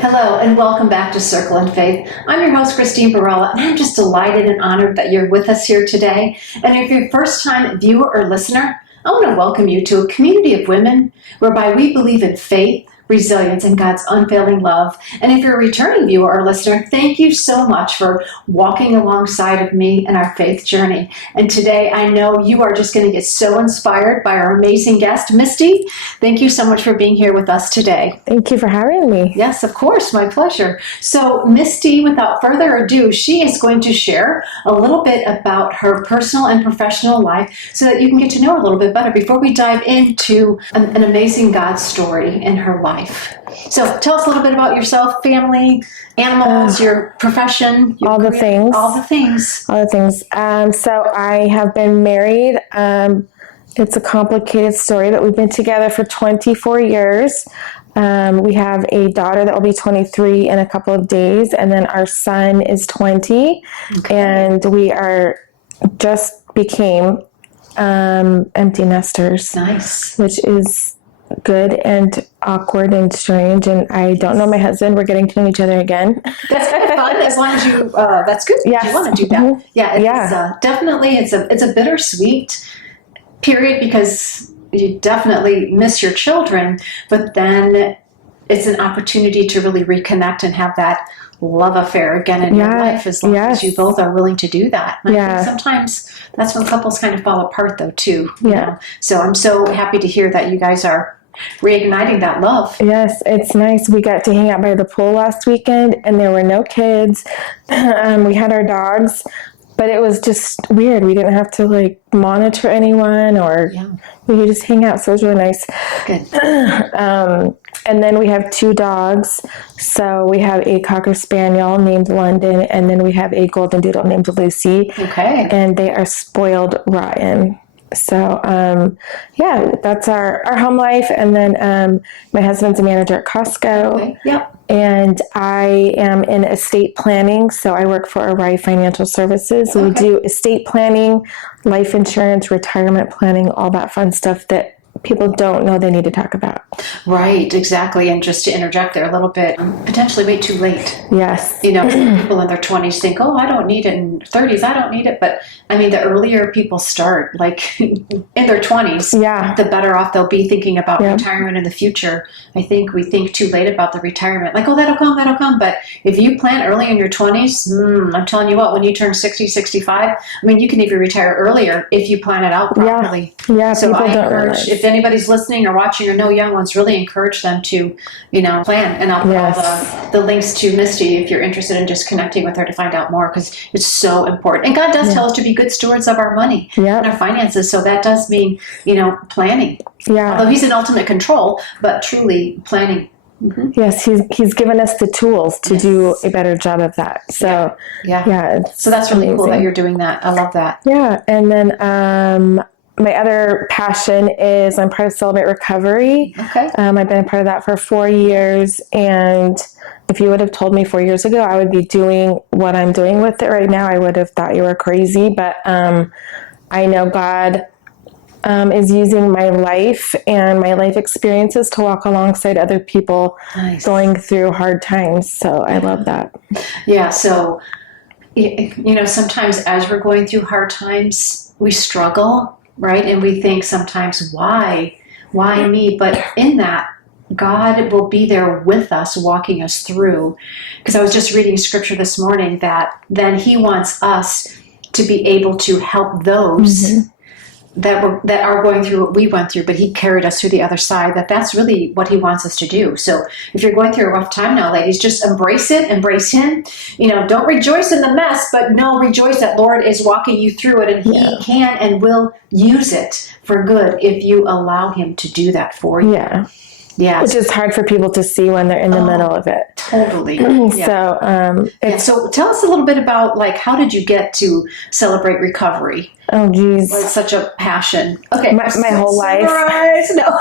Hello, and welcome back to Circle and Faith. I'm your host, Christine Barella, and I'm just delighted and honored that you're with us here today. And if you're a first-time viewer or listener, I want to welcome you to a community of women whereby we believe in faith, resilience, and God's unfailing love. And if you're a returning viewer or listener, thank you so much for walking alongside of me in our faith journey. And today, I know you are just going to get so inspired by our amazing guest, Misty. Thank you so much for being here with us today. Thank you for having me. Yes, of course, my pleasure. So Misty, without further ado, she is going to share a little bit about her personal and professional life so that you can get to know her a little bit better before we dive into an amazing God story in her life. So tell us a little bit about yourself, family, animals, your profession. Your all career, the things. All the things. All the things. So I have been married. It's a complicated story, but we've been together for 24 years. We have a daughter that will be 23 in a couple of days, and then our son is 20. Okay. And we just became empty nesters. Nice. Which is good and awkward and strange, and I don't know my husband. We're getting to know each other again. That's kind of fun as long as you. That's good. Yes. You want to do that. Mm-hmm. Yeah. Definitely. It's a bittersweet period because you definitely miss your children, but then it's an opportunity to really reconnect and have that love affair again in your life as long as you both are willing to do that. And I think sometimes that's when couples kind of fall apart though too. You know? So I'm so happy to hear that you guys are reigniting that love. Yes, it's nice. We got to hang out by the pool last weekend and there were no kids. We had our dogs, but it was just weird. We didn't have to monitor anyone or we could just hang out. So it was really nice. Good. And then we have two dogs. So we have a Cocker Spaniel named London, and then we have a Golden Doodle named Lucy. Okay. And they are spoiled rotten. So, that's our home life. And then my husband's a manager at Costco. Okay. Yep. And I am in estate planning. So I work for Orion Financial Services. We do estate planning, life insurance, retirement planning, all that fun stuff that people don't know they need to talk about. Right, exactly. And just to interject there a little bit, potentially way too late. Yes. You know, people in their 20s think, oh, I don't need it. In 30s, I don't need it. But I mean, the earlier people start, in their 20s, the better off they'll be thinking about retirement in the future. I think we think too late about the retirement. Oh, that'll come. But if you plan early in your 20s, I'm telling you what, when you turn 60, 65, I mean, you can even retire earlier if you plan it out properly. Yeah, so people I don't encourage, realize. if anybody's listening or watching or know young ones, really encourage them to, plan. And I'll put all the links to Misty if you're interested in just connecting with her to find out more, because it's so important. And God does tell us to be good stewards of our money and our finances. So that does mean, planning. Yeah. Although he's in ultimate control, but truly planning. Mm-hmm. Yes, he's given us the tools to do a better job of that. So so that's really cool that you're doing that. I love that. Yeah, and then my other passion is I'm part of Celebrate Recovery. Okay. I've been a part of that for 4 years, and if you would have told me 4 years ago I would be doing what I'm doing with it right now, I would have thought you were crazy. But I know God is using my life and my life experiences to walk alongside other people going through hard times. So I love that. Yeah. So, sometimes as we're going through hard times, we struggle, right? And we think sometimes, why me? But in that, God will be there with us, walking us through. Because I was just reading scripture this morning that then he wants us to be able to help those that are going through what we went through, but he carried us through the other side. That's really what he wants us to do. So if you're going through a rough time now, ladies, just embrace it, embrace him. Don't rejoice in the mess, but rejoice that Lord is walking you through it, and he can and will use it for good if you allow him to do that for you. Yeah. Which is hard for people to see when they're in the middle of it. Totally. So, so tell us a little bit about how did you get to Celebrate Recovery? Oh, geez. It's such a passion. Okay. My whole life. No.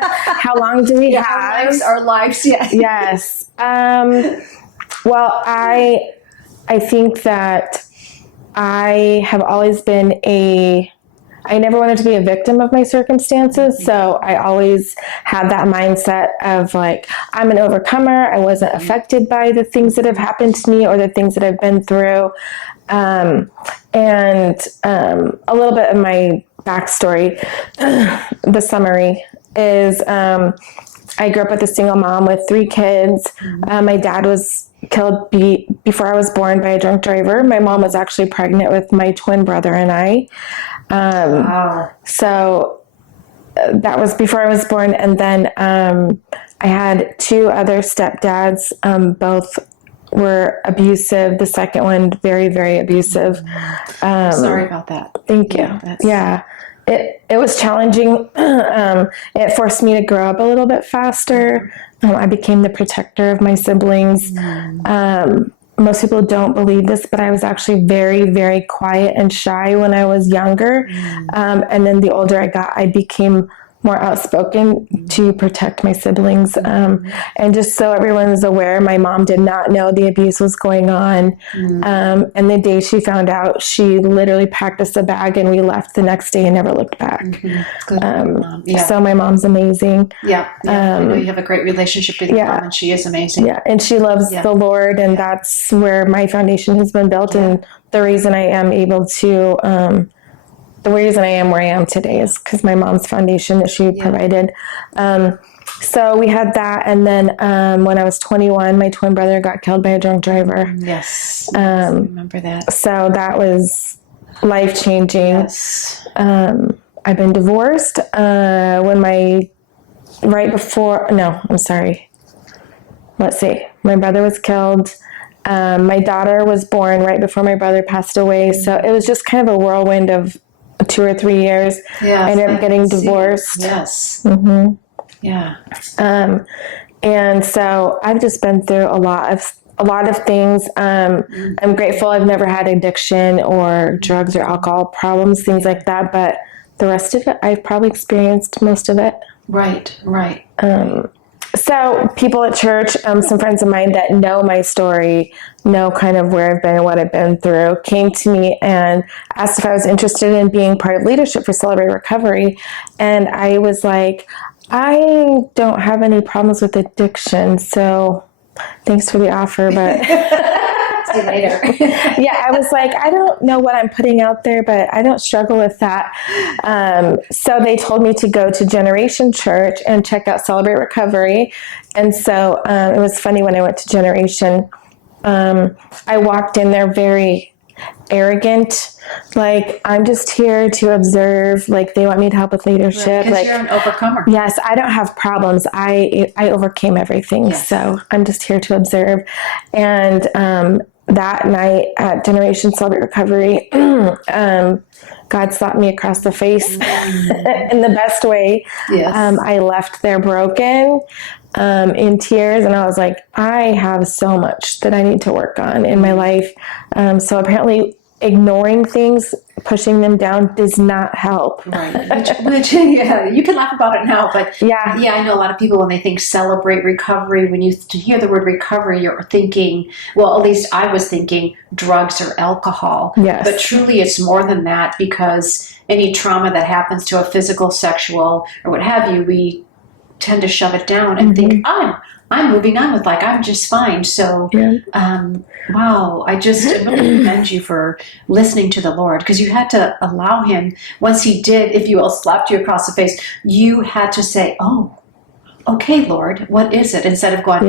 How long do we have? Our lives. Yeah. Yes. Well, I think that I have always been I never wanted to be a victim of my circumstances. So I always had that mindset of like, I'm an overcomer. I wasn't affected by the things that have happened to me or the things that I've been through. And a little bit of my backstory, the summary is, I grew up with a single mom with 3 kids. My dad was killed before I was born by a drunk driver. My mom was actually pregnant with my twin brother and I. Wow. So that was before I was born. And then I had 2 other stepdads. Both were abusive. The second one, very, very abusive. Sorry about that. Thank you. Yeah. It was challenging. It forced me to grow up a little bit faster. I became the protector of my siblings. Most people don't believe this, but I was actually very, very quiet and shy when I was younger. And then the older I got, I became more outspoken to protect my siblings. And just so everyone is aware, my mom did not know the abuse was going on. And the day she found out, she literally packed us a bag and we left the next day and never looked back. Good mom. So my mom's amazing. I know you have a great relationship with your mom, and she is amazing. Yeah, and she loves the Lord, and that's where my foundation has been built. And the reason I am able to... the reason I am where I am today is because my mom's foundation that she provided. So we had that. And then when I was 21, my twin brother got killed by a drunk driver. Yes. I remember that. So that was life-changing. Yes. I've been divorced my brother was killed. My daughter was born right before my brother passed away. So it was just kind of a whirlwind of 2 or 3 years. I ended up getting divorced. Yes. Yeah. And so I've just been through a lot of things. I'm grateful I've never had addiction or drugs or alcohol problems, things like that. But the rest of it, I've probably experienced most of it. Right. So people at church, some friends of mine that know my story, know kind of where I've been and what I've been through, came to me and asked if I was interested in being part of leadership for Celebrate Recovery. And I was like, I don't have any problems with addiction, so thanks for the offer, but... See you later. I was like, I don't know what I'm putting out there, but I don't struggle with that. So they told me to go to Generation Church and check out Celebrate Recovery. And so it was funny when I went to Generation. I walked in there very arrogant, like, I'm just here to observe, like, they want me to help with leadership. Because you're an overcomer. Yes, I don't have problems. I overcame everything. Yes. So I'm just here to observe. And that night at Generation Celebrate Recovery, God slapped me across the face in the best way. Yes. I left there broken, in tears, and I was like, I have so much that I need to work on in my life. So apparently ignoring things, pushing them down does not help. Right. Which you can laugh about it now, but I know a lot of people, when they think celebrate recovery, when you hear the word recovery, you're thinking, well, at least I was thinking drugs or alcohol. Yes. But truly it's more than that, because any trauma that happens to a physical, sexual, or what have you, we tend to shove it down and think, I'm moving on with life. I'm just fine. So, wow, I just really commend you for listening to the Lord, because you had to allow him, once he did, if you will, slapped you across the face, you had to say, oh, okay, Lord, what is it? Instead of going,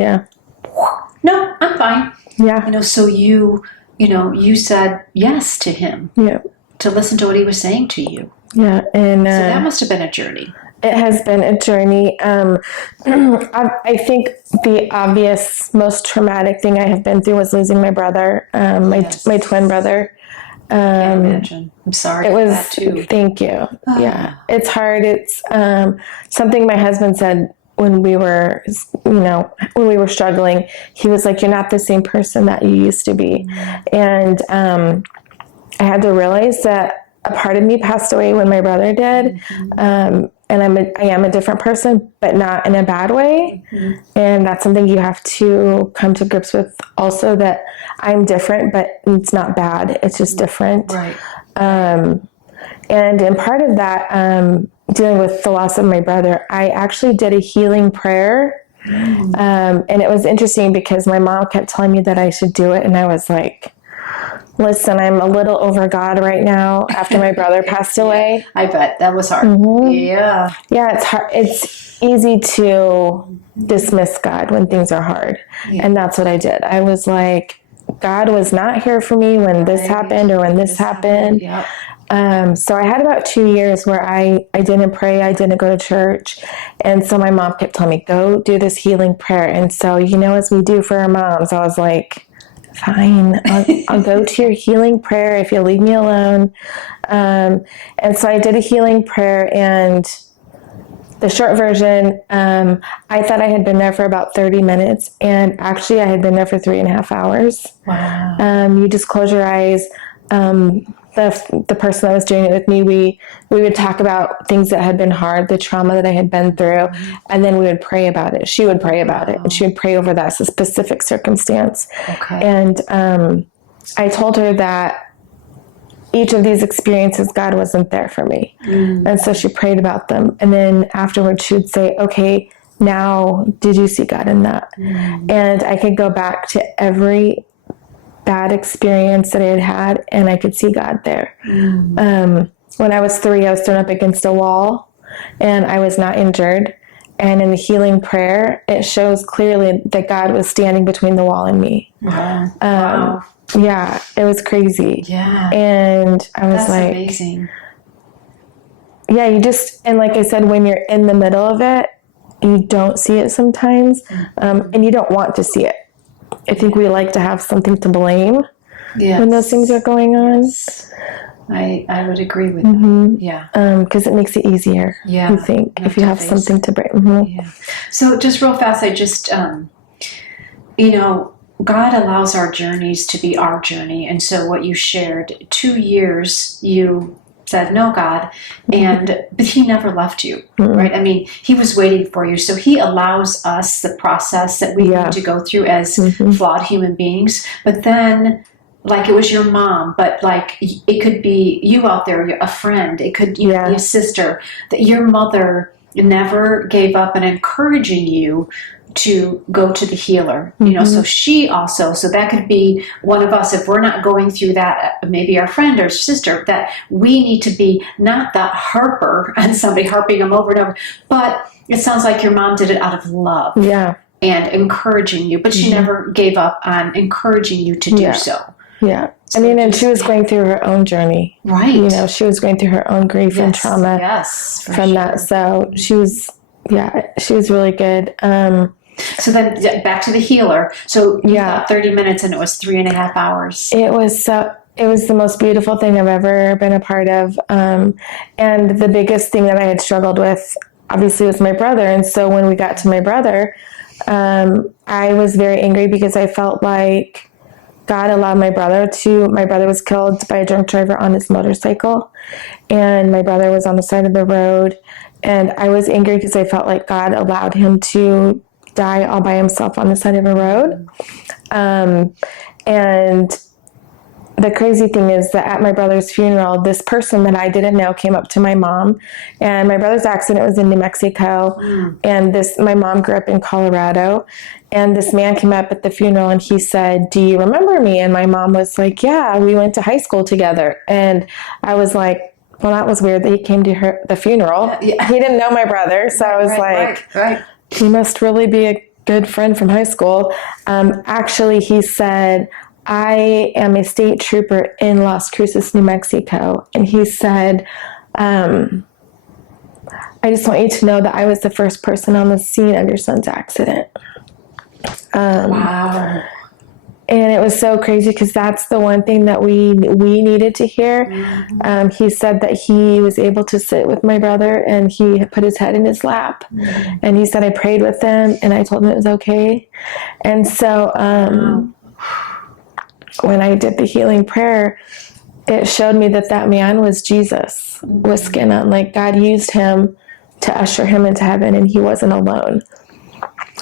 no, I'm fine. Yeah. So you said yes to him. Yeah. To listen to what he was saying to you. Yeah. And so that must have been a journey. It has been a journey. I think the obvious, most traumatic thing I have been through was losing my brother, my twin brother. Can't imagine. I'm sorry. It was. That too. Thank you. Yeah, it's hard. It's something my husband said when we were, struggling. He was like, "You're not the same person that you used to be," and I had to realize that a part of me passed away when my brother did. And I am a different person, but not in a bad way. And that's something you have to come to grips with also, that I'm different, but it's not bad. It's just different. Right. And in part of that, dealing with the loss of my brother, I actually did a healing prayer. And it was interesting because my mom kept telling me that I should do it. And I was like, listen, I'm a little over God right now after my brother passed away. I bet that was hard. Yeah. Yeah, it's hard. It's easy to dismiss God when things are hard. And that's what I did. I was like, God was not here for me when this happened or when this happened. So I had about 2 years where I didn't pray, I didn't go to church. And so my mom kept telling me, go do this healing prayer. And so, as we do for our moms, I was like, fine, I'll go to your healing prayer if you'll leave me alone. And so I did a healing prayer, and the short version, I thought I had been there for about 30 minutes, and actually I had been there for 3.5 hours. Wow. You just close your eyes. The person that was doing it with me, we would talk about things that had been hard, the trauma that I had been through, and then we would pray about it. She would pray about it, and she would pray over that specific circumstance. Okay. And I told her that each of these experiences, God wasn't there for me. And so she prayed about them. And then afterwards she would say, okay, now did you see God in that? And I could go back to every bad experience that I had had, and I could see God there. When I was 3, I was thrown up against a wall, and I was not injured. And in the healing prayer, it shows clearly that God was standing between the wall and me. Wow. Yeah, it was crazy. Yeah. And I was That's like, amazing. Yeah, and like I said, when you're in the middle of it, you don't see it sometimes, and you don't want to see it. I think we like to have something to blame when those things are going on. Yes. I would agree with that. Yeah. Because it makes it easier, I think, if you have something to blame. Yeah. So just real fast, I just, God allows our journeys to be our journey. And so what you shared, 2 years, you said, no, God, but he never left you, right? I mean, he was waiting for you. So he allows us the process that we need to go through as flawed human beings. But then, like, it was your mom, but like, it could be you out there, a friend, it could be a sister, that your mother never gave up on encouraging you to go to the healer, so she also, so that could be one of us, if we're not going through that, maybe our friend or sister, that we need to be not that harper and somebody harping them over and over, but it sounds like your mom did it out of love and encouraging you, but she never gave up on encouraging you to do so. Yeah. So and she was going through her own journey. Right. She was going through her own grief and trauma from that. So she was really good. So then back to the healer. So you got 30 minutes and it was 3.5 hours. It was the most beautiful thing I've ever been a part of. And the biggest thing that I had struggled with, obviously, was my brother. And so when we got to my brother, I was very angry because I felt like God allowed my brother was killed by a drunk driver on his motorcycle. And my brother was on the side of the road. And I was angry because I felt like God allowed him to die all by himself on the side of a road. And the crazy thing is that at my brother's funeral, this person that I didn't know came up to my mom, and my brother's accident was in New Mexico. And my mom grew up in Colorado, and this man came up at the funeral and he said, do you remember me? And my mom was like, yeah, we went to high school together. And I was like, well, that was weird that he came to the funeral. He didn't know my brother. So I was like, he must really be a good friend from high school. Actually, he said, I am a state trooper in Las Cruces, New Mexico. And he said, I just want you to know that I was the first person on the scene of your son's accident. Wow. And it was so crazy because that's the one thing that we needed to hear. He said that he was able to sit with my brother and he put his head in his lap. And he said, I prayed with him and I told him it was okay. And so when I did the healing prayer, it showed me that man was Jesus with skin on. Like, God used him to usher him into heaven, and he wasn't alone.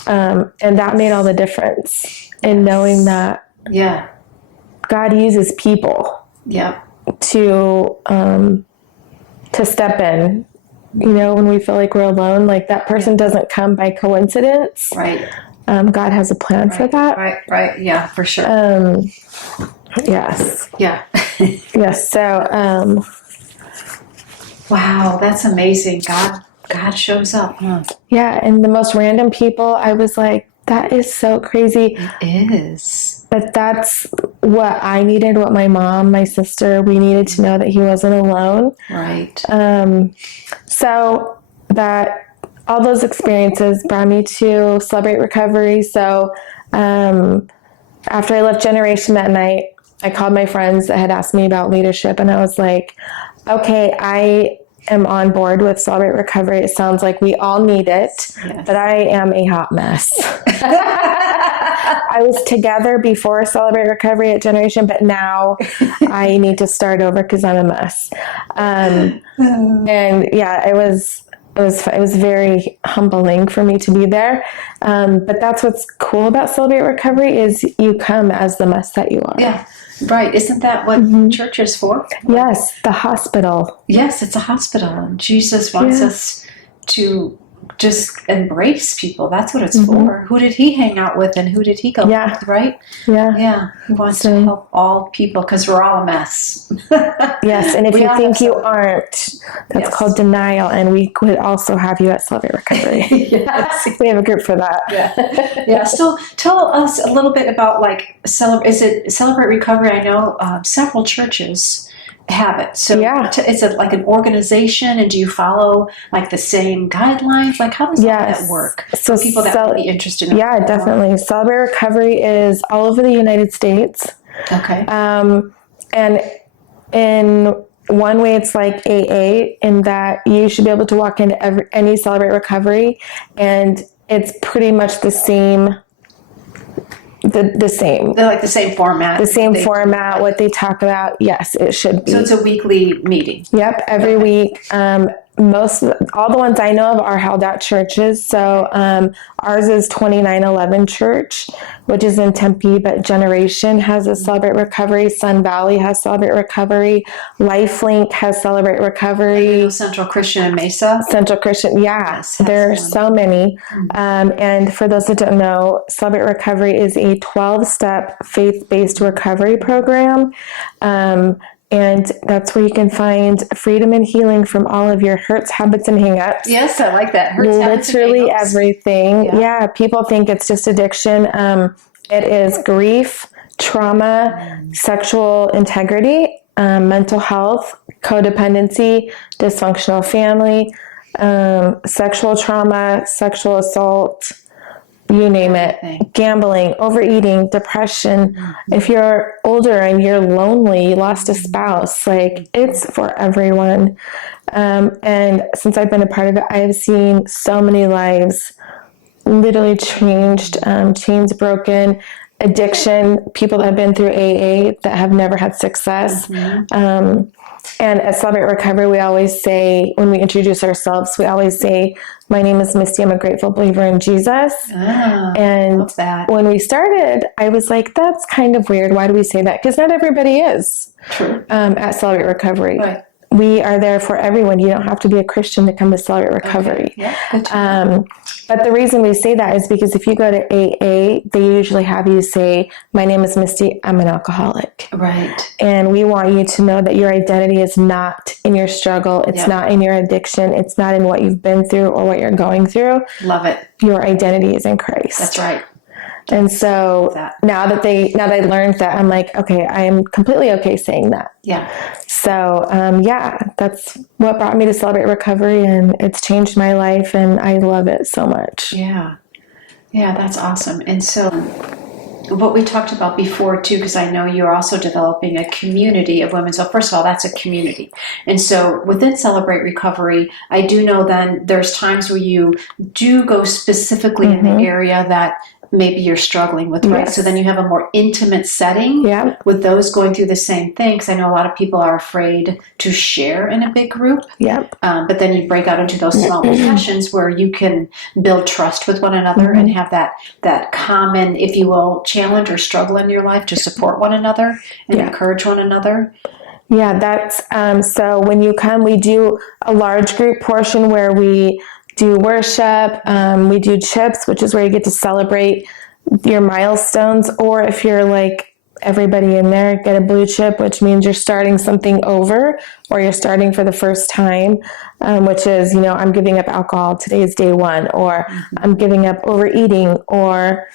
And that made all the difference in knowing that God uses people to to step in. You know, when we feel like we're alone, like that person doesn't come by coincidence. Right. God has a plan for that. Right. Yeah, for sure. Yes. Yeah. Yes. So, Wow, that's amazing. God shows up, huh? yeah. And the most random people, I was like, that is so crazy. It is. But that's what I needed, what my mom, my sister, we needed to know that he wasn't alone. Right. So that all those experiences brought me to Celebrate Recovery. So after I left Generation that night, I called my friends that had asked me about leadership, and I was like, okay, I am on board with Celebrate Recovery. It sounds like we all need it, but I am a hot mess. I was together before Celebrate Recovery at Generation, but now I need to start over because I'm a mess. And yeah, it was very humbling for me to be there. But that's what's cool about Celebrate Recovery is you come as the mess that you are. Yeah. Right. Isn't that what church is for? Yes, the hospital. Yes, it's a hospital. And Jesus wants us to just embrace people. That's what it's for. Who did he hang out with and who did he go with, right? Yeah. Yeah. He wants to help all people because we're all a mess. Yes, and if you think you aren't, that's called denial, and we could also have you at Celebrate Recovery. Yes. We have a group for that. Yeah. So tell us a little bit about is it Celebrate Recovery? I know several churches have it. So is it like an organization, and do you follow like the same guidelines? Like how does that work? So for people that would be interested in definitely. Celebrate Recovery is all over the United States. Okay. And in one way it's like AA in that you should be able to walk into any Celebrate Recovery and it's pretty much the same. The same. They're like the same format. The same format, what they talk about. Yes, it should be. So it's a weekly meeting. Yep, every week. All the ones I know of are held at churches. So ours is 2911 Church, which is in Tempe, but Generation has a Celebrate Recovery. Sun Valley has Celebrate Recovery. LifeLink has Celebrate Recovery. Central Christian and Mesa. Central Christian, yes. There are so many. And for those that don't know, Celebrate Recovery is a 12-step faith-based recovery program. And that's where you can find freedom and healing from all of your hurts, habits, and hang-ups. Yes, I like that. Hurts, literally everything. Yeah, people think it's just addiction. It is grief, trauma, sexual integrity, mental health, codependency, dysfunctional family, sexual trauma, sexual assault, you name it, gambling, overeating, depression. If you're older and you're lonely, you lost a spouse, like it's for everyone. And since I've been a part of it, I have seen so many lives literally changed, chains broken, addiction, people that have been through AA that have never had success. And at Celebrate Recovery, we always say, when we introduce ourselves, we always say, my name is Misty. I'm a grateful believer in Jesus. And love that. When we started, I was like, that's kind of weird. Why do we say that? Because not everybody is at Celebrate Recovery. Right. We are there for everyone. You don't have to be a Christian to come to Celebrate Recovery. Okay. Yeah, good to know. But the reason we say that is because if you go to AA, they usually have you say, my name is Misty, I'm an alcoholic. Right. And we want you to know that your identity is not in your struggle. It's not in your addiction. It's not in what you've been through or what you're going through. Love it. Your identity is in Christ. That's right. And so now that I learned that, I'm like, okay, I am completely okay saying that. Yeah. So, that's what brought me to Celebrate Recovery, and it's changed my life, and I love it so much. Yeah. Yeah, that's awesome. And so what we talked about before, too, because I know you're also developing a community of women. So first of all, that's a community. And so within Celebrate Recovery, I do know then there's times where you do go specifically in the area that maybe you're struggling with, right? So then you have a more intimate setting with those going through the same thing. Because I know a lot of people are afraid to share in a big group. But then you break out into those small sessions where you can build trust with one another and have that common, if you will, challenge or struggle in your life to support one another and encourage one another. Yeah, that's so when you come, we do a large group portion where we do worship. We do chips, which is where you get to celebrate your milestones. Or if you're like everybody in there, get a blue chip, which means you're starting something over or you're starting for the first time, which is, I'm giving up alcohol. Today is day one, or I'm giving up overeating, or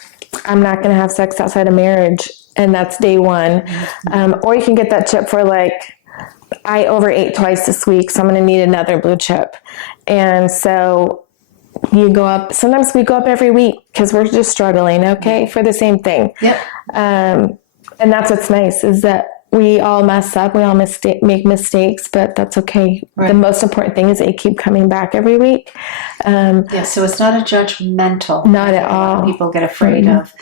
I'm not going to have sex outside of marriage. And that's day one. Or you can get that chip for like, I overate twice this week, so I'm going to need another blue chip. And so you go up. Sometimes we go up every week because we're just struggling, okay, for the same thing. Yep. And that's what's nice is that we all mess up. We all make mistakes, but that's okay. Right. The most important thing is that you keep coming back every week. So it's not a judgmental. Not at all. A lot of people get afraid of,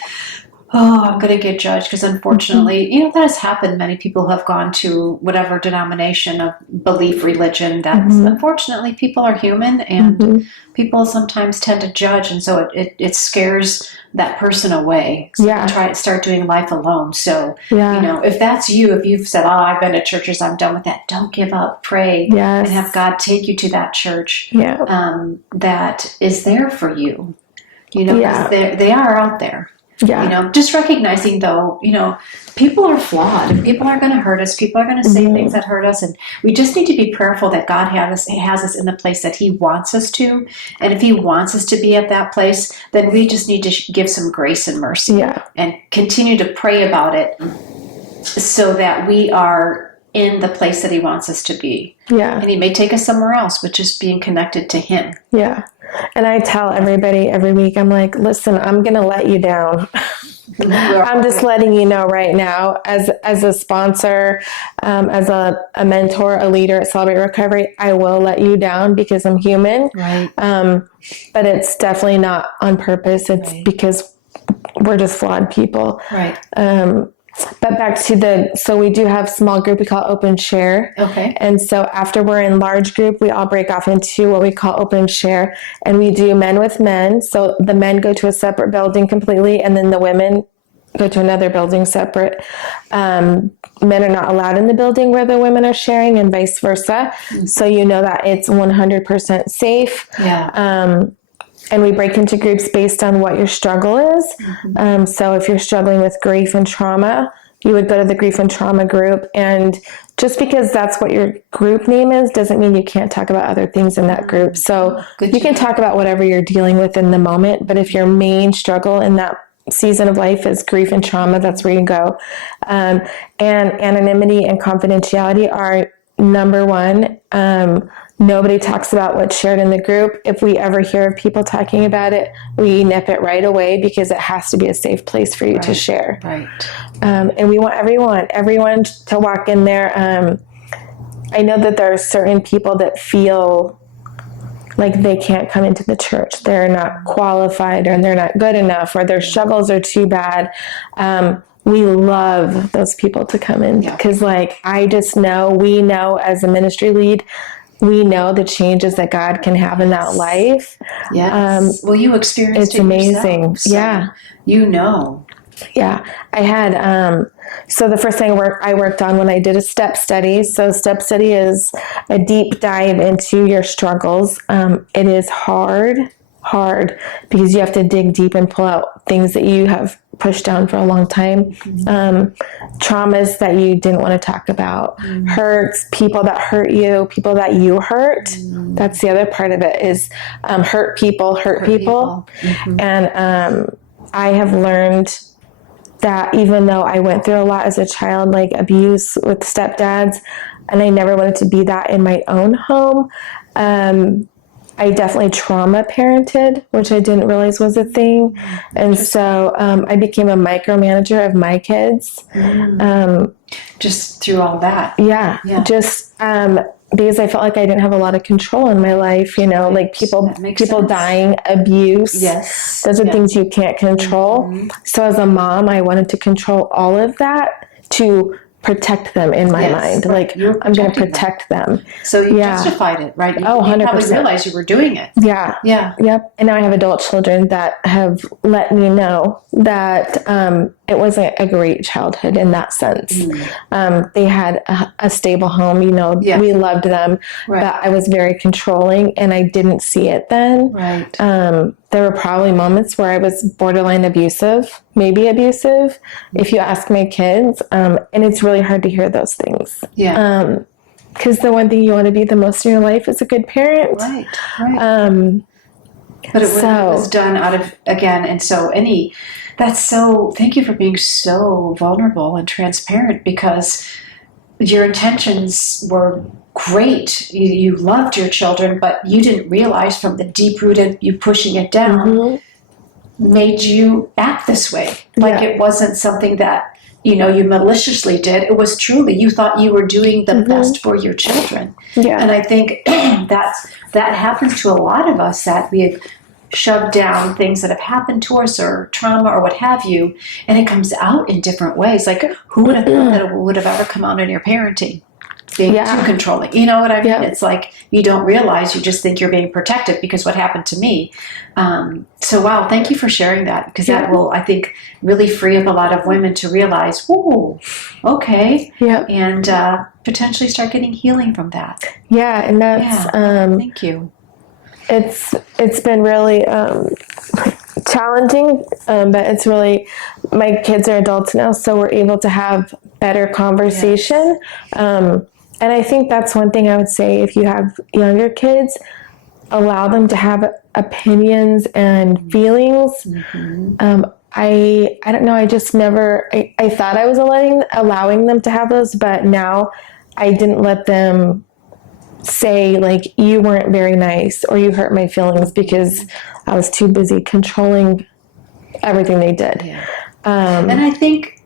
I'm going to get judged, because unfortunately, that has happened. Many people have gone to whatever denomination of belief, religion. That's unfortunately, people are human, and people sometimes tend to judge, and so it scares that person away. So start doing life alone. So if that's you, if you've said, I've been to churches, I'm done with that, don't give up. Pray and have God take you to that church that is there for you. They are out there. Yeah. Just recognizing though, people are flawed, and people are going to hurt us. People are going to say things that hurt us. And we just need to be prayerful that God has us in the place that He wants us to. And if He wants us to be at that place, then we just need to give some grace and mercy and continue to pray about it so that we are in the place that He wants us to be. Yeah. And He may take us somewhere else, but just being connected to Him. Yeah. And I tell everybody every week, I'm like, listen, I'm going to let you down. I'm just letting you know right now, as a sponsor, as a mentor, a leader at Celebrate Recovery, I will let you down because I'm human. Right. But it's definitely not on purpose. It's because we're just flawed people. Right. But back to so we do have small group we call open share. Okay. And so after we're in large group, we all break off into what we call open share, and we do men with men. So the men go to a separate building completely, and then the women go to another building separate. Men are not allowed in the building where the women are sharing, and vice versa. Mm-hmm. So that it's 100% safe. Yeah. And we break into groups based on what your struggle is. Mm-hmm. So if you're struggling with grief and trauma, you would go to the grief and trauma group. And just because that's what your group name is doesn't mean you can't talk about other things in that group. So you can talk about whatever you're dealing with in the moment. But if your main struggle in that season of life is grief and trauma, that's where you go. And anonymity and confidentiality are number one. Nobody talks about what's shared in the group. If we ever hear of people talking about it, we nip it right away because it has to be a safe place for you to share. Right. And we want everyone to walk in there. I know that there are certain people that feel like they can't come into the church. They're not qualified, or they're not good enough, or their struggles are too bad. We love those people to come in because we know as a ministry lead, we know the changes that God can have in that life. Yes. Well, you experienced it amazing. Yourself, so Yeah. I had, so the first thing I worked on when I did a step study. So step study is a deep dive into your struggles. It is hard because you have to dig deep and pull out things that you have pushed down for a long time, traumas that you didn't want to talk about, hurts, people that hurt you, people that you hurt. That's the other part of it is hurt people. Mm-hmm. And I have learned that even though I went through a lot as a child, like abuse with stepdads, and I never wanted to be that in my own home, I definitely trauma parented, which I didn't realize was a thing. And so I became a micromanager of my kids. Just through all that. Yeah. Just because I felt like I didn't have a lot of control in my life, like people dying, abuse. Yes. Those are things you can't control. Mm-hmm. So as a mom, I wanted to control all of that to protect them in my mind. Right. Like, I'm going to protect them. So you justified it, right? You 100%. Probably realized you were doing it. Yeah. Yeah. Yep. And now I have adult children that have let me know that it wasn't a great childhood in that sense. They had a stable home, we loved them, Right. but I was very controlling and I didn't see it then. Right. There were probably moments where I was borderline abusive, maybe abusive, if you ask my kids. And it's really hard to hear those things. Yeah. Because the one thing you want to be the most in your life is a good parent. Right. But it was done out of, again, and so thank you for being so vulnerable and transparent, because your intentions were great. You loved your children, but you didn't realize from the deep-rooted, you pushing it down, made you act this way. Like it wasn't something that, you maliciously did. It was truly, you thought you were doing the best for your children. Yeah. And I think that happens to a lot of us, that we have shoved down things that have happened to us, or trauma or what have you, and it comes out in different ways. Like, who would have thought that it would have ever come out in your parenting? Being too controlling. You know what I mean? Yeah. It's like you don't realize, you just think you're being protected because what happened to me. So, wow, thank you for sharing that, because that will, I think, really free up a lot of women to realize, whoa, okay. Yeah. And potentially start getting healing from that. Yeah, and that's... thank you. It's been really challenging, but it's really, my kids are adults now, so we're able to have better conversation. Yes. And I think that's one thing I would say, if you have younger kids, allow them to have opinions and feelings. I don't know, I just never, I thought I was allowing them to have those, but now I didn't let them say, like, you weren't very nice or you hurt my feelings, because I was too busy controlling everything they did. Yeah. And I think,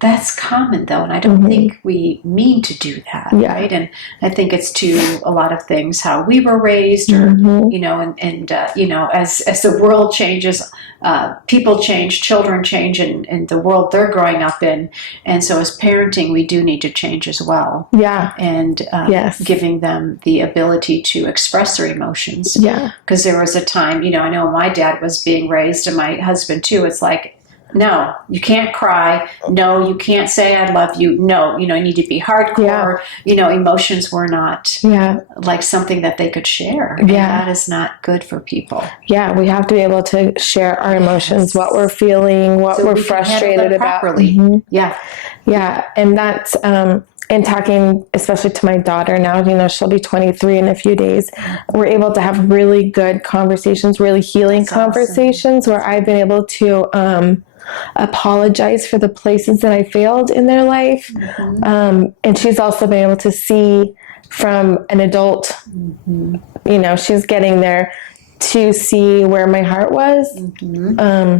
that's common, though, and I don't think we mean to do that, right? And I think it's to a lot of things, how we were raised, or as the world changes, people change, children change, and the world they're growing up in, and so as parenting, we do need to change as well. Yeah, and giving them the ability to express their emotions. Yeah, because there was a time, I know my dad was being raised, and my husband too. It's like, no, you can't cry. No, you can't say I love you. No, you need to be hardcore. Yeah. Emotions were not like something that they could share. And that is not good for people. Yeah, we have to be able to share our emotions, what we're feeling, what we're frustrated about. Properly. Yeah. Yeah, and that's and talking especially to my daughter now, she'll be 23 in a few days. We're able to have really good conversations, really healing conversations, where I've been able to apologize for the places that I failed in their life. And she's also been able to see from an adult, she's getting there to see where my heart was.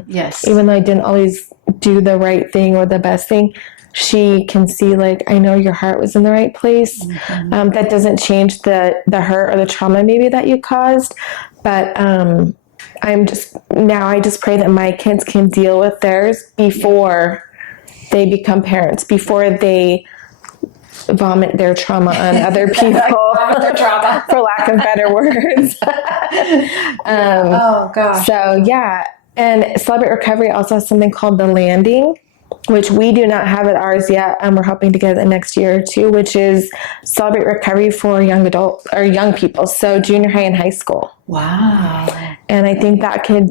Yes. Even though I didn't always do the right thing or the best thing, she can see, like, I know your heart was in the right place. That doesn't change the hurt or the trauma maybe that you caused, but I just pray that my kids can deal with theirs before they become parents, before they vomit their trauma on other people, for lack of better words. Oh gosh. So yeah, and Celebrate Recovery also has something called The Landing, which we do not have at ours yet. We're hoping to get it next year or two, which is Celebrate Recovery for young adult or young people. So junior high and high school. Wow. And I think that could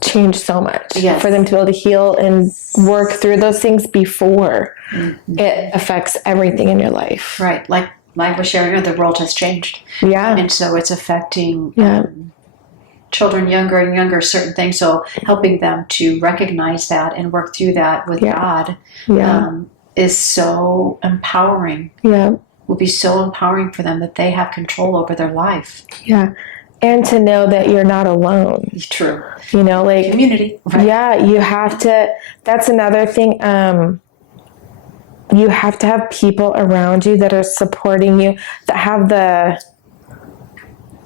change so much for them to be able to heal and work through those things before it affects everything in your life. Right. Like we're sharing, the world has changed. Yeah. And so it's affecting children younger and younger, certain things. So helping them to recognize that and work through that with God is so empowering. Yeah. Will be so empowering for them that they have control over their life. Yeah. And to know that you're not alone. True. Like community. Right? Yeah, you have to, that's another thing. You have to have people around you that are supporting you, that have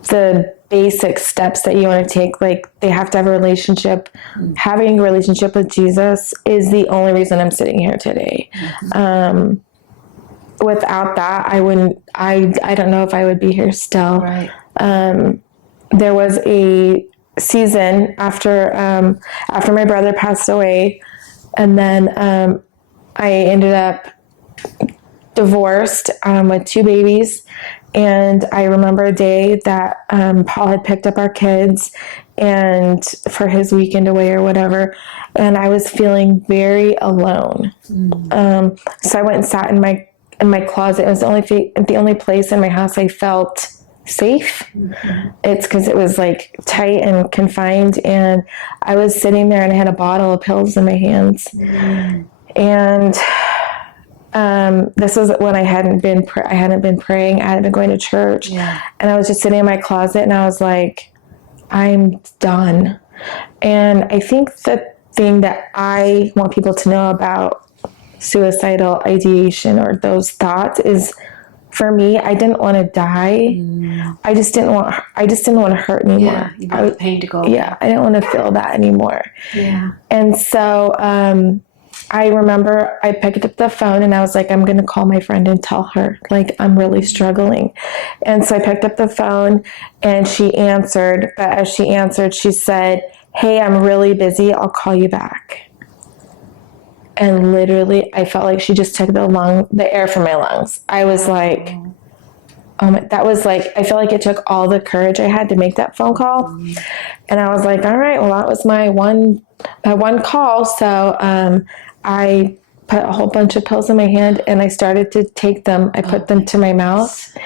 the basic steps that you want to take. Like, they have to have a relationship. Having a relationship with Jesus is the only reason I'm sitting here today. Without that, I don't know if I would be here still. Right. There was a season after my brother passed away, and then I ended up divorced with 2 babies. And I remember a day that Paul had picked up our kids and for his weekend away or whatever, and I was feeling very alone. So I went and sat in my closet. It was the only place in my house I felt safe. It's because it was like tight and confined, and I was sitting there and I had a bottle of pills in my hands. And this was when I hadn't been praying. I hadn't been going to church, and I was just sitting in my closet, and I was like, I'm done. And I think the thing that I want people to know about suicidal ideation or those thoughts is, for me, I didn't want to die. I just didn't want to hurt anymore. Yeah, you want the pain to go. Yeah, I didn't want to feel that anymore. Yeah. And so I remember I picked up the phone and I was like, I'm going to call my friend and tell her, like, I'm really struggling. And so I picked up the phone and she answered. But as she answered, she said, hey, I'm really busy. I'll call you back. And literally, I felt like she just took the air from my lungs. I was like, oh my, that was like, I feel like it took all the courage I had to make that phone call. And I was like, all right, well, that was my one call. So I put a whole bunch of pills in my hand and I started to take them. I put them to my mouth,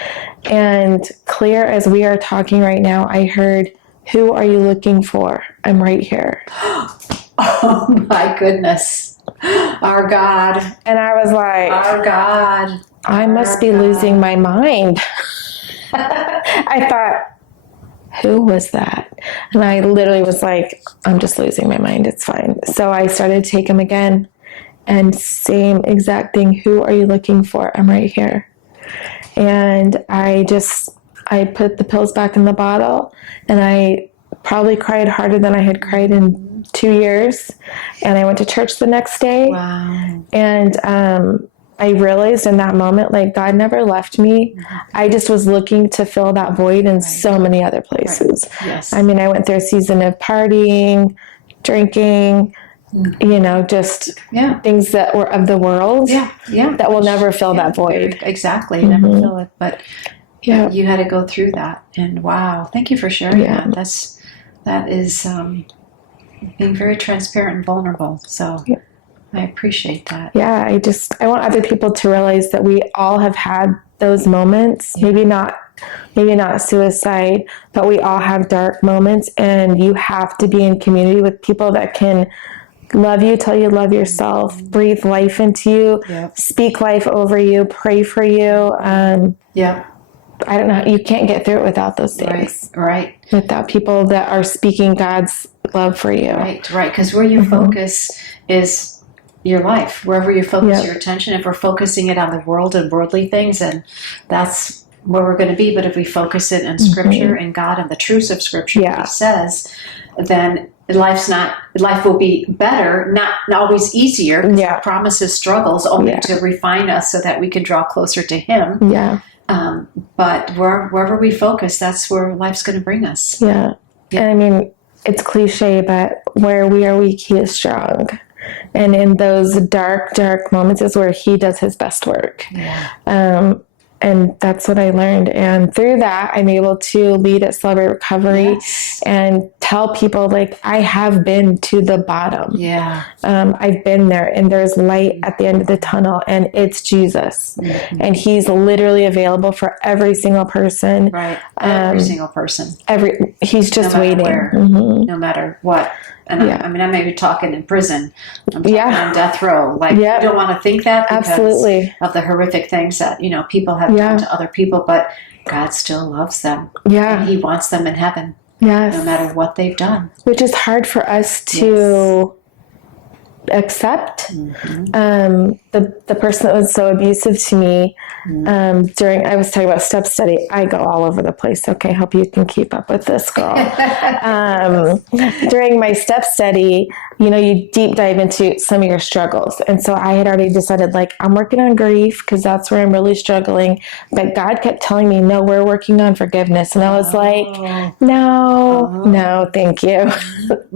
and clear as we are talking right now, I heard, who are you looking for? I'm right here. Oh my goodness. Our God. And I was like, our God. I must be losing my mind. I thought, who was that? And I literally was like, I'm just losing my mind. It's fine. So I started to take them again, and same exact thing. Who are you looking for? I'm right here. And I put the pills back in the bottle, and I probably cried harder than I had cried in 2 years. And I went to church the next day. Wow. And I realized in that moment, like, God never left me. I just was looking to fill that void in so many other places. Right. Yes. I mean, I went through a season of partying, drinking, just things that were of the world that will never fill that void. Exactly. Never fill it. But you had to go through that. And wow, thank you for sharing that. That is being very transparent and vulnerable. So I appreciate that. Yeah, I want other people to realize that we all have had those moments. Maybe not suicide, but we all have dark moments, and you have to be in community with people that can love you till you love yourself, breathe life into you, speak life over you, pray for you. I don't know. You can't get through it without those things. Right. Without people that are speaking God's love for you. Right. Because where you focus is your life. Wherever you focus your attention, if we're focusing it on the world and worldly things, and that's where we're going to be. But if we focus it on Scripture and God and the truths of Scripture, what He says, then life will be better, not always easier. Because God promises struggles only to refine us so that we can draw closer to Him. Yeah. But wherever we focus, that's where life's going to bring us. Yeah. And I mean, it's cliche, but where we are weak, He is strong. And in those dark, dark moments is where He does His best work. Yeah. And that's what I learned. And through that, I'm able to lead at Celebrate Recovery and tell people, like, I have been to the bottom. Yeah. I've been there, and there's light at the end of the tunnel, and it's Jesus. And He's literally available for every single person. Right. Every single person. He's just waiting. No matter what. And I mean, I may be talking in prison. I'm talking on death row. Like, you don't want to think that because of the horrific things that, people have done to other people, but God still loves them. Yeah. And He wants them in heaven. Yes. No matter what they've done. Which is hard for us to accept. The person that was so abusive to me during, I was talking about step study. I go all over the place. Okay, hope you can keep up with this, girl. During my step study, you deep dive into some of your struggles. And so I had already decided, like, I'm working on grief because that's where I'm really struggling. But God kept telling me, no, we're working on forgiveness. And I was like, no, thank you.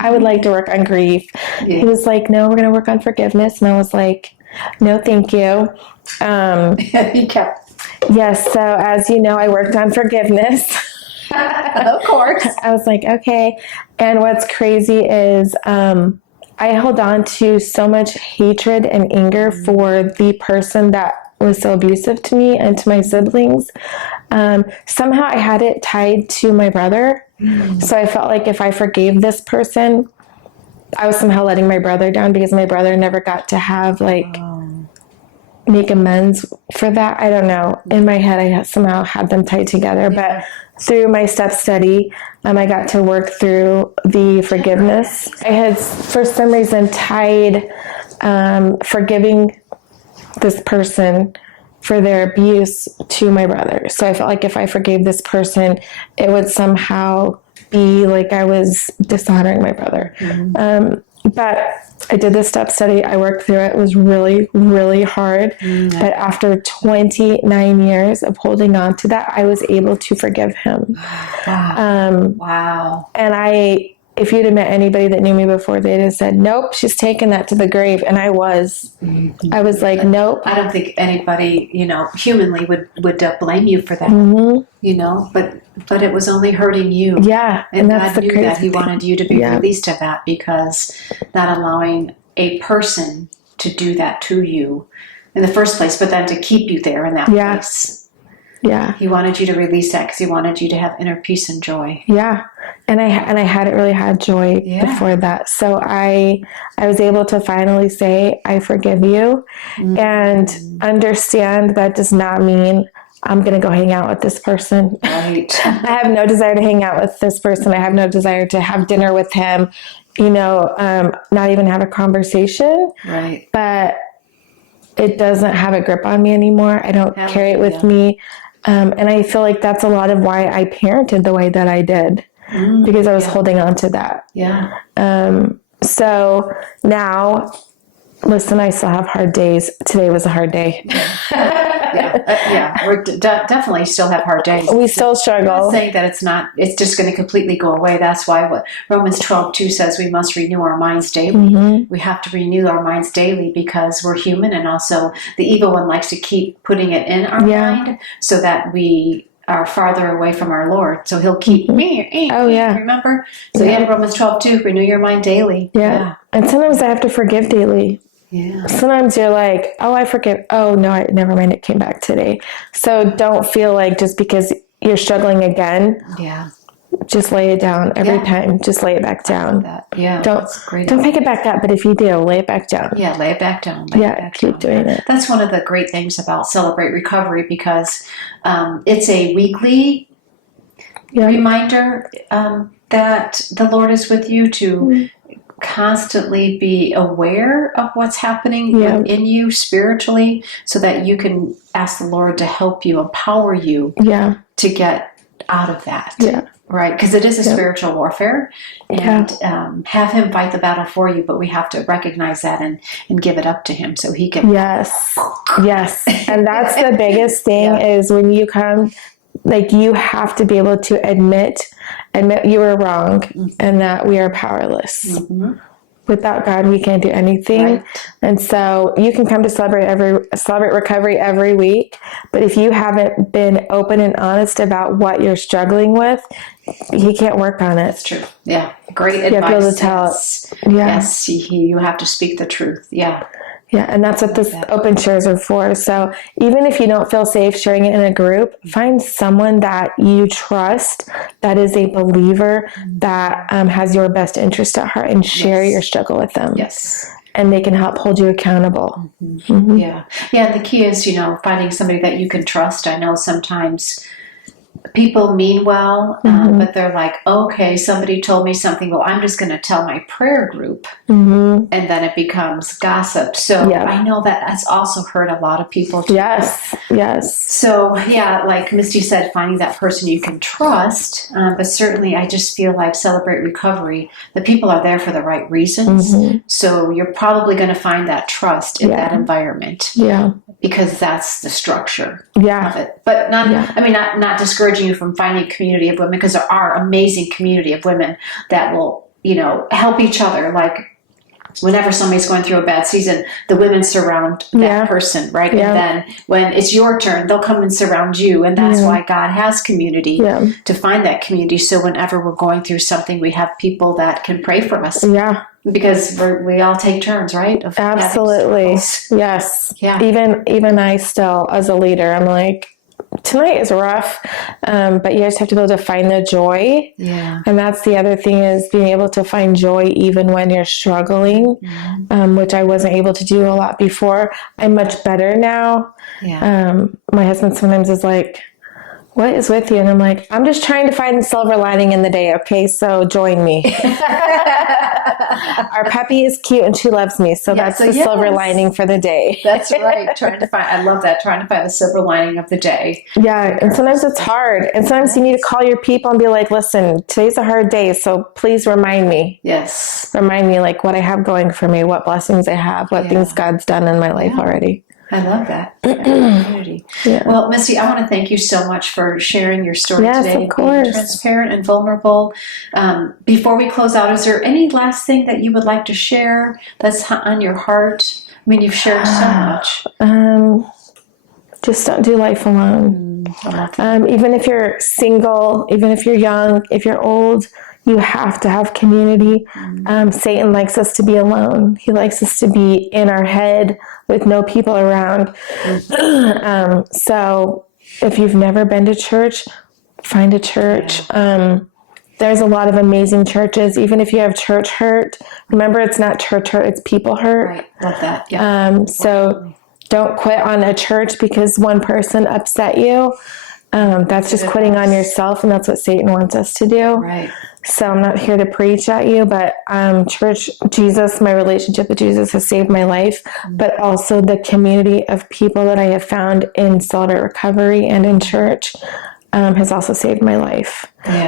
I would like to work on grief. He was like, no, we're going to work on forgiveness. And I was like, no, thank you. He kept. Yes. So as you know, I worked on forgiveness. Of course. I was like, okay. And what's crazy is I held on to so much hatred and anger for the person that was so abusive to me and to my siblings. Somehow I had it tied to my brother. So I felt like if I forgave this person, I was somehow letting my brother down because my brother never got to have make amends for that. I don't know. In my head, I somehow had them tied together. But through my step study, I got to work through the forgiveness. I had, for some reason, tied forgiving this person for their abuse to my brother. So I felt like if I forgave this person, it would somehow be like I was dishonoring my brother. But I did this step study. I worked through it. It was really, really hard. But after 29 years of holding on to that, I was able to forgive him. Wow. And if you'd have met anybody that knew me before, they'd have said, nope, she's taken that to the grave. And I was like, nope. I don't think anybody, humanly would blame you for that, but it was only hurting you. Yeah. And God knew that He wanted you to be released of that, because not allowing a person to do that to you in the first place, but then to keep you there in that place. Yeah. He wanted you to release that because He wanted you to have inner peace and joy. Yeah. And I hadn't really had joy before that. So I was able to finally say, I forgive you, and understand that does not mean I'm going to go hang out with this person. Right. I have no desire to hang out with this person. I have no desire to have dinner with him, not even have a conversation. Right. But it doesn't have a grip on me anymore. I don't carry it with me. And I feel like that's a lot of why I parented the way that I did, because I was holding on to that. Yeah. So now, listen, I still have hard days. Today was a hard day. We definitely still have hard days. We still struggle. I'm not saying that it's just going to completely go away. That's why what Romans 12:2 says, we must renew our minds daily. We have to renew our minds daily because we're human, and also the evil one likes to keep putting it in our mind so that we are farther away from our Lord. So He'll keep remember? So Romans 12:2, renew your mind daily. Yeah. And sometimes I have to forgive daily. Yeah. Sometimes you're like, oh, I forgive. Oh, no, never mind. It came back today. So don't feel like just because you're struggling again, just lay it down every time. Just lay it back down. Yeah. Don't pick it back up. But if you do, lay it back down. Yeah, lay it back down. Keep doing it. That's one of the great things about Celebrate Recovery, because it's a weekly reminder that the Lord is with you to constantly be aware of what's happening within you spiritually, so that you can ask the Lord to help you, empower you to get out of that. Right? Because it is a spiritual warfare, and have Him fight the battle for you, but we have to recognize that and give it up to Him so He can. Yes. And that's the biggest thing is when you come, like, you have to be able to admit you were wrong and that we are powerless. Without God, we can't do anything. Right. And so you can come to Celebrate Recovery every week, but if you haven't been open and honest about what you're struggling with, He can't work on it. That's true. Yeah. Great advice. You have to be able to tell it. Yes. You have to speak the truth. Yeah. Yeah, and that's what this open shares are for. So even if you don't feel safe sharing it in a group, find someone that you trust, that is a believer, that has your best interest at heart, and share your struggle with them. Yes. And they can help hold you accountable. Yeah. The key is, finding somebody that you can trust. I know sometimes people mean well, but they're like, okay, somebody told me something. Well, I'm just going to tell my prayer group. And then it becomes gossip. So I know that that's also hurt a lot of people too. Yes. So yeah, like Misty said, finding that person you can trust. But certainly I just feel like Celebrate Recovery, the people are there for the right reasons. So you're probably going to find that trust in that environment. Because that's the structure of it. But not discouraging you from finding a community of women, because there are amazing community of women that will, help each other. Like whenever somebody's going through a bad season, the women surround that person, right? And then when it's your turn, they'll come and surround you. And that's why God has community, to find that community. So whenever we're going through something, we have people that can pray for us. Because we all take turns, right? Absolutely. Yes. Even I still, as a leader, I'm like, tonight is rough, but you just have to be able to find the joy. And that's the other thing, is being able to find joy even when you're struggling, which I wasn't able to do a lot before. I'm much better now. My husband sometimes is like, what is with you? And I'm like, I'm just trying to find the silver lining in the day. Okay, so join me. Our puppy is cute and she loves me. So that's the silver lining for the day. That's right. I love that. Trying to find the silver lining of the day. And sometimes it's hard. And sometimes you need to call your people and be like, listen, today's a hard day. So please remind me. Remind me like what I have going for me, what blessings I have, what things God's done in my life already. I love that. Community. Well, Misty, I want to thank you so much for sharing your story today. Of course. Being transparent and vulnerable. Before we close out, is there any last thing that you would like to share that's on your heart? I mean, you've shared so much. Just don't do life alone. Even if you're single, even if you're young, if you're old, you have to have community. Satan likes us to be alone. He likes us to be in our head with no people around. So if you've never been to church, find a church. There's a lot of amazing churches. Even if you have church hurt, remember it's not church hurt, it's people hurt. Right, love that. So don't quit on a church because one person upset you. That's just quitting on yourself, and that's what Satan wants us to do. Right. So I'm not here to preach at you, but church, Jesus, my relationship with Jesus has saved my life, but also the community of people that I have found in Celebrate Recovery and in church has also saved my life.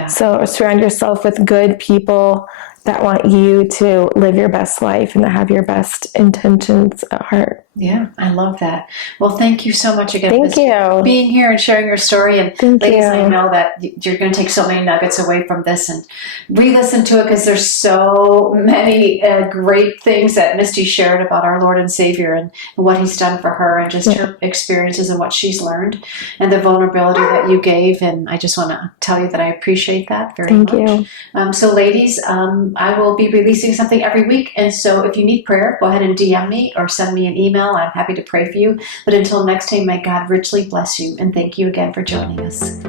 So surround yourself with good people that want you to live your best life and that have your best intentions at heart. I love that. Well, thank you so much again for being here and sharing your story. And ladies, I know that you're going to take so many nuggets away from this and re-listen to it, because there's so many great things that Misty shared about our Lord and Savior and what He's done for her, and just her experiences and what she's learned, and the vulnerability that you gave. And I just want to tell you that I appreciate that very much. Thank you. So ladies, I will be releasing something every week. And so if you need prayer, go ahead and DM me or send me an email. I'm happy to pray for you. But until next time, may God richly bless you. And thank you again for joining us.